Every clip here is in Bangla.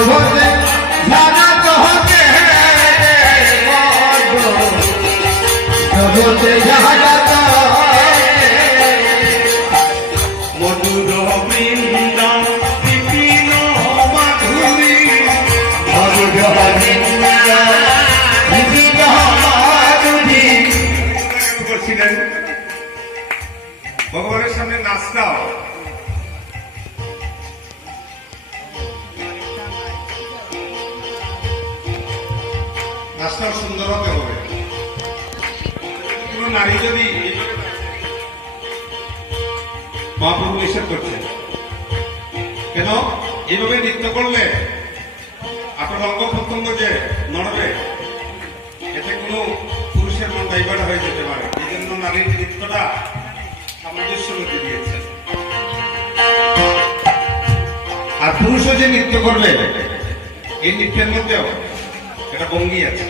জগতে জানা তোকে জগতে জানা মধুর বৃন্দ বিপিন মাধুরী মধুর বৃন্দ বিপিন মাধুরী করছিলেন ভগবানের সামনে নাচটাও নাচটাও সুন্দর হতে হবে। কোন নারী যদি মহাপ্রভু নিষেধ করছে কেন এইভাবে নৃত্য করলে আপনার অঙ্গ প্রত্যঙ্গ যে নড়বে এতে কোনো পুরুষের মন ডাইভার্ট হয়ে যেতে পারে। এই জন্য নারীর নৃত্যটা সামঞ্জস্য মধ্যে দিয়েছে। আর পুরুষও যে নৃত্য করবে এই নৃত্যের মধ্যেও একটা ভঙ্গি আছে।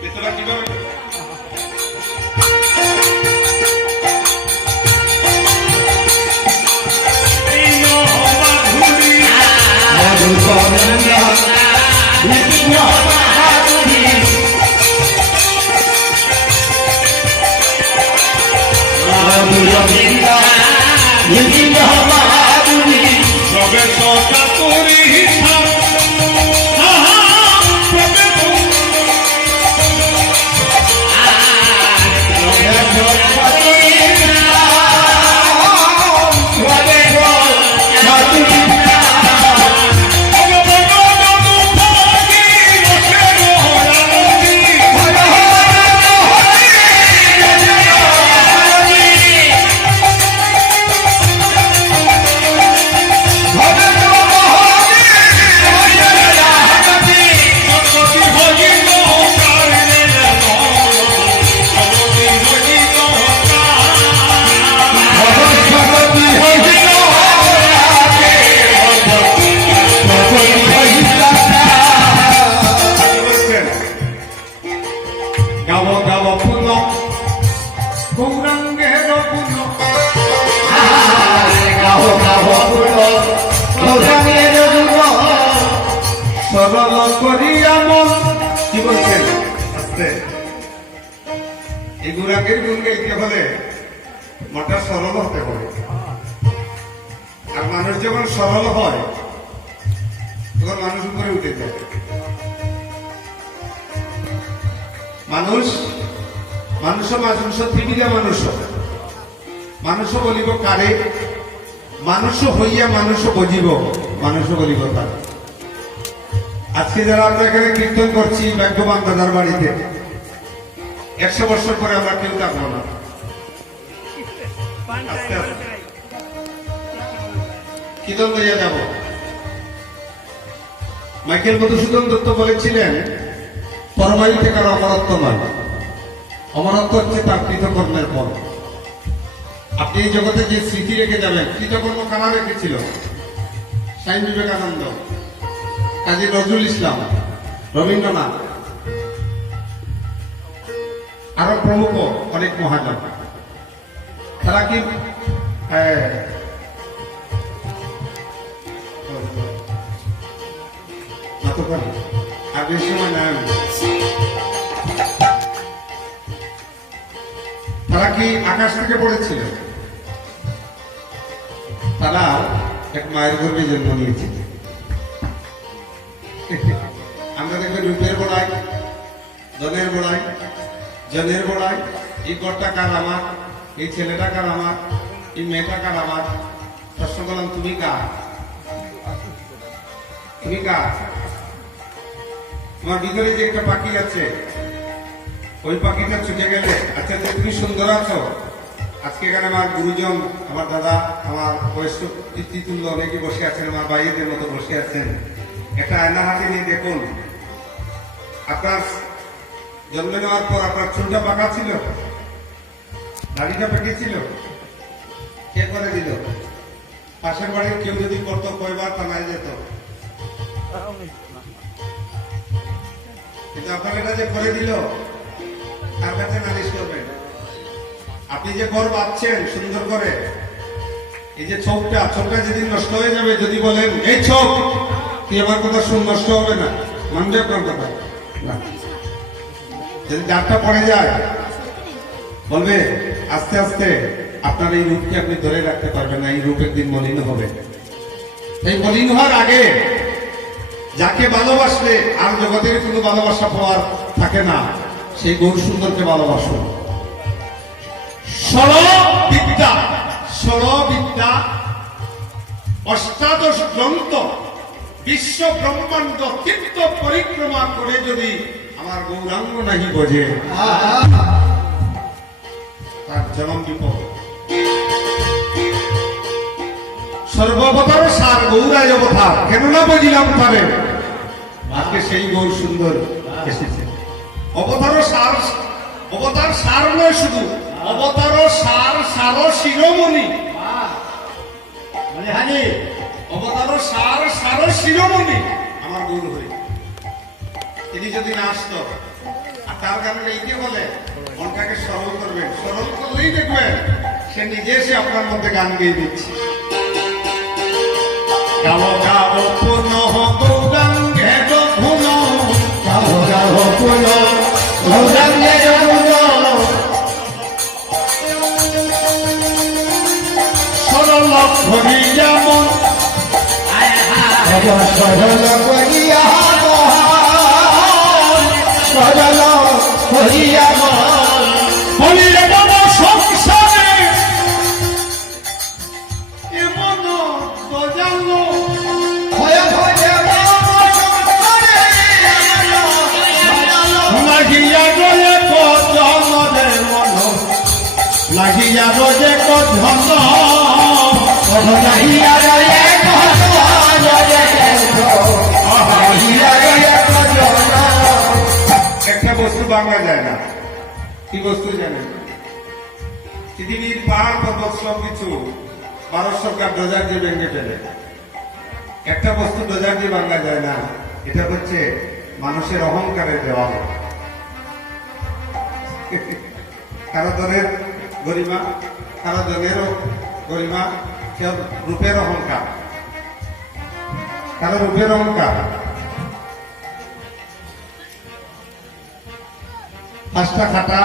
নৃত্যটা কিভাবে সবে সকা করি কি বলছেন? এই গুণাকের গুণ গাইতে হলে মনটা সরল হতে হবে। আর মানুষ যখন সরল হয় তখন মানুষ উপরে উঠে যায়। মানুষ ত্রিবিধা মানুষ বলিব কারে, মানুষ হইয়া মানুষ বুঝিব, মানুষ বলিব কারে। আজকে যারা আমরা এখানে কীর্তন করছি ভাগ্যবান দাদার বাড়িতে 100 বছর পরে আমরা কেউ থাকবো না। আস্তে আস্তে কীর্তন লইয়া যাব। মাইকেল মধুসূদন দত্ত বলেছিলেন পরমায়ু থেকে অমরত্ব নয়, অমরত্ব হচ্ছে তার কৃতকর্মের ফল। আপনি এই জগতে যে স্মৃতি রেখে যাবেন, কৃতকর্ম কারা রেখেছিল? স্বামী বিবেকানন্দ, কাজী নজরুল ইসলাম, রবীন্দ্রনাথ, আরো প্রমুখ অনেক মহাজন। তারা কি আর বেশি সময় না, তারা কি আকাশ থেকে পড়েছিল? তারা এক মায়ের গর্ভে জন্ম নিয়েছিল। আমরা দেখবেন রূপের বড়াই, ধনের বড়াই, জনের বড়াই, এই ঘরটা কার আমার, এই ছেলেটা কার আমার, এই মেয়েটা কার আমার। প্রশ্ন করলাম তুমি কার? তুমি কার? তোমার ভিতরে যে একটা পাখি আছে, ওই পাখিটা ছুটে গেলে, আচ্ছা তুমি সুন্দর আছো। আজকে এখানে আমার গুরুজন, আমার দাদা, আমার বয়স্ক পিতৃতুল্য অনেকে বসে আছেন, আমার ভাইদের মতো বসে আছেন। একটা আয়না হাতে নিয়ে দেখুন, আপনার জন্ম নেওয়ার পর আপনার চুলটা পাকা ছিল, দাড়িটা পেকেছিল, কে করে দিল? পাশের বাড়ির কেউ যদি করতো কয়বার থানায় যেত। কিন্তু আপনার এটা যে করে দিল, তার কাছে নালিশ করবেন। আপনি যে ঘর বাঁধছেন সুন্দর করে, এই যে চোখটা যেদিন নষ্ট হয়ে যাবে, যদি বলেন এই চোখ তুই আমার কথা শুন, নষ্ট হবে না, মানবে আপনার কথা না। যদি দাঁতটা পড়ে যায় বলবে আস্তে আস্তে আপনার এই রূপকে আপনি ধরে রাখতে পারবেন না, এই রূপ একদিন মলিন হবে। এই মলিন হওয়ার আগে যাকে ভালোবাসলে আর জগতের কোনো ভালোবাসা পাওয়ার থাকে না, সেই গৌর সুন্দরকে ভালোবাসুন। ষড়বিদ্যা অষ্টাদশ গ্রন্থ বিশ্ব ব্রহ্মাণ্ড তীর্থ পরিক্রমা করে যদি আমার গৌরাঙ্গ নাহি বোঝে, তার জনম বিপদ। সর্ববতার সার গৌরায় অবতার, কেন না বুঝিলাম তারে, আজকে সেই গৌর সুন্দর এসেছে। অবতার সার নয় শুধু, অবতার সার শিরোমণি, অবতার সার শিরোমণি আমার গৌর হয়ে। তিনি যদি না আসতো, আর তার কারণে এইকে বলে মনটাকে সরল করবেন, সরল করলেই দেখবেন সে নিজে এসে আপনার মধ্যে গান গেয়ে দিচ্ছে। গাও গাও পুনঃ গৌরাঙ্গে রঘুন, গাও গাও পুনঃ গৌরাঙ্গে রঘুন, সরল করিয়া মন, সরল করিয়া মন, সরল করিয়া মন, বলিলে মন সংসারে এমন গজালো, ভয় ভয়ে লাগিয়া গলে কজনরে মন, লাগিয়া রোজে কজন, লাগিয়া রয়ে একটা বস্তু বাংলা যায় না, কি বস্তু জানেন? পৃথিবীর পাহাড় পর্বত সব কিছু ভারত সরকার ডোজার দিয়ে ভেঙে ফেলে, একটা বস্তু ডোজার দিয়ে বাংলা যায় না, এটা হচ্ছে মানুষের অহংকারের দেওয়াল। কারো ধনের গরিমা, কারো ধনেরও গরিমা, কেউ রূপের অহংকার, কারো রূপের অহংকার। 5টা খাটা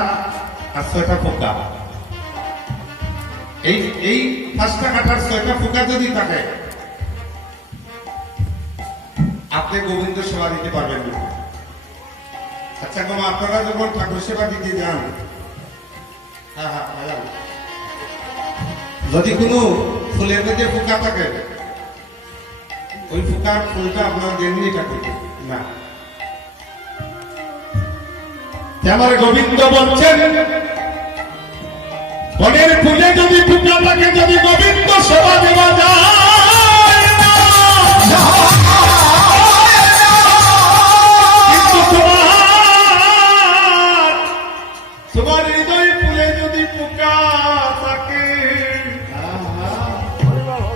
আর 6টা পোকা, এই 5টা খাটার 6টা পোকা যদি থাকে, আপনি গোবিন্দ সেবা দিতে পারবেন না। আচ্ছা গো, আপনারা যখন ঠাকুর সেবা দিতে যান, যদি কোনো ফুলের মধ্যে পোকা থাকে, ওই পোকার ফুলটা আপনার যেমনি ঠাকুর না। আমার গোবিন্দ বলছেন, বনের ফুলে যদি পোকা থাকে, যদি গোবিন্দ সেবা দেওয়া যায় না, কিন্তু তোমার হৃদয় ফুলে যদি পোকা থাকে,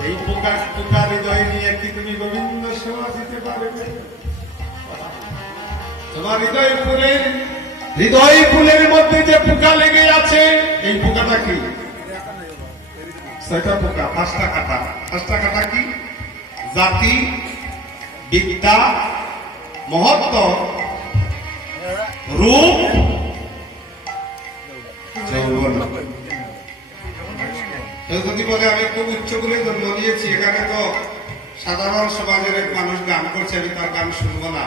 এই পোকা হৃদয় নিয়ে কি তুমি গোবিন্দ সেবা দিতে পারবে? তোমার হৃদয় ফুলের মধ্যে যে পোকা লেগে আছে, এই পোকাটা কি? 6টা পোকা, 5টা কাটা। 5টা কাটা কি? জাতি, বিদ্যা, মহত্ব, রূপ, যৌবন। কেউ যদি বলে আমি খুব উচ্চ করে জন্ম নিয়েছি, এখানে তো সাধারণ সমাজের এক মানুষ গান করছে, আমি তার গান শুনবো না,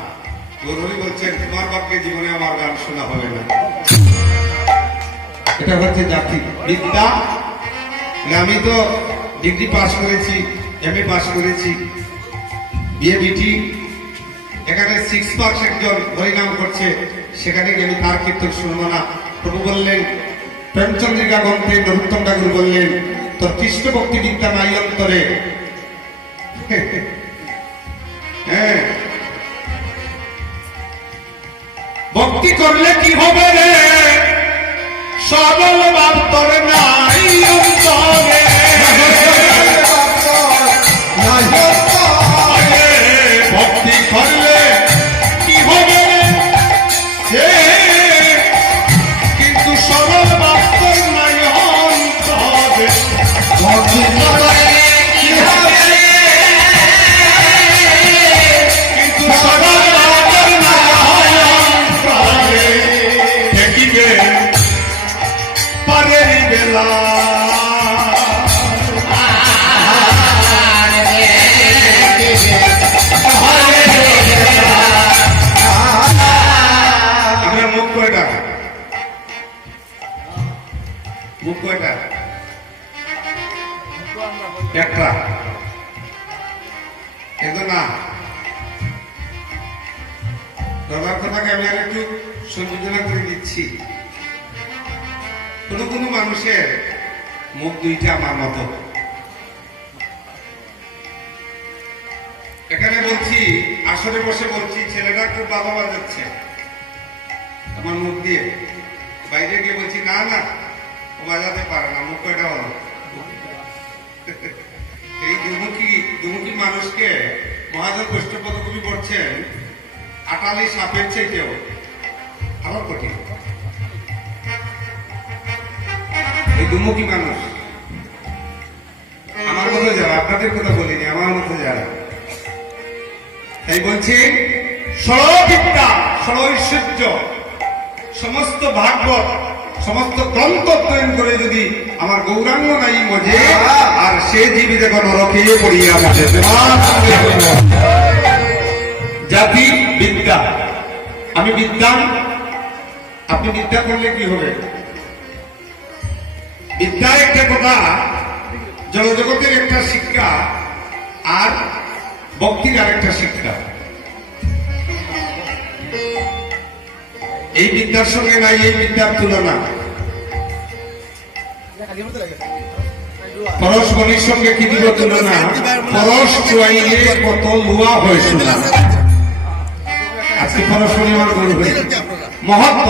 গৌরী বলছেন তোমার বাপকে জীবনে আমার গান শোনা হবে না। এটা হচ্ছে জাতি, বিদ্যা। আমি তো ডিগ্রি পাস করেছি, এমএ পাস করেছি, বিএ বিটি, এখানে 6 মার্কস একজন হরিনাম করছে, সেখানে আমি তার কীর্তন শুনবো না। প্রভু বললেন, প্রেমচন্দ্রিকা গ্রন্থে নরোত্তম ঠাকুর বললেন, তোর কৃষ্ণ ভক্তি বিদ্যা নাই অন্তরে। হ্যাঁ, ভক্তি করলে কি হবে রে, সরল ভাব তোর নাই অন্তরে। ভক্তি করলে কি হবে রে, কিন্তু সরল ভাব তোর নাই অন্তরে। ভক্তি মুখ কয়টা? একটা। কিন্তু না, দাদার কথাকে আমি আর একটু সংযোজনা করে দিচ্ছি। কোন কোন মানুষের মুখ দুইটা আমার মতো। এখানে বলছি, আসরে বসে বলছি, ছেলেটা খুব ভালো বাজাচ্ছে আমার মুখ দিয়ে। বাইরে গিয়ে বলছি না না, ও বাজাতে পারে না, মুখ কয়টা হলো। এই দুমুখী মানুষকে মহাজন বৈষ্ণব কবি বলছেন আটালি সাপের চাইতেও আরো কঠিন। এই দুমুখী মানুষ আমার মতো যারা, আপনাদের কথা বলিনি, আমার মতো যারা, তাই বলছি ষড়বিদ্যা, ষড়ৈশ্বর্য, সমস্ত ভাগবত, সমস্ত গ্রন্থ অধ্যয়ন করে যদি আমার গৌরাঙ্গ নাই মজে, আর সে জীবী দেখো নরকে পড়িয়া বসে। জাতি বিদ্যা, আমি বিদ্যান, আপনি বিদ্যা করলে কি হবে? বিদ্যা একটা কথা, জড়জগতের একটা শিক্ষা, আর ভক্তির আরেকটা শিক্ষা। এই বিদ্যার সঙ্গে নাই এই বিদ্যার তুলনা। পরশ মনির সঙ্গে কি দিব তুলনা? পরশ চুয়াইলে কত লুয়া হয়েছিল। আজকে পরশ মনি আমার গরু হয়ে মহত্ব।